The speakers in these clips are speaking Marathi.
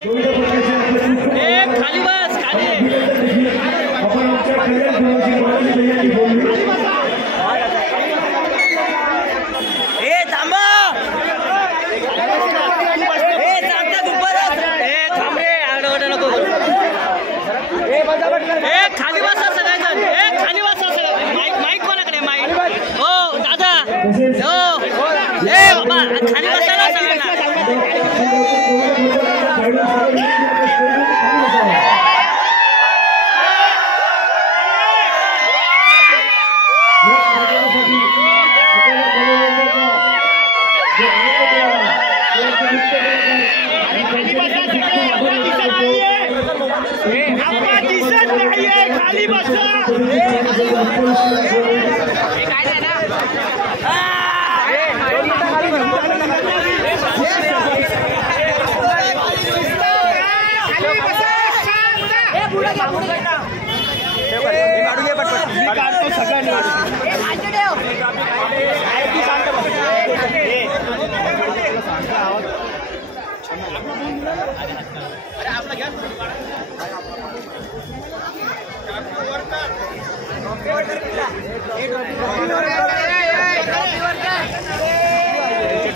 खाली बस खाली खाली बसा सगळेजण खाली बसा सगळं माईक कोणाकडे माईक हो दादा हो बाबा खाली बसा ना सगळ्यांना खाली बसा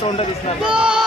तोंड दिसणार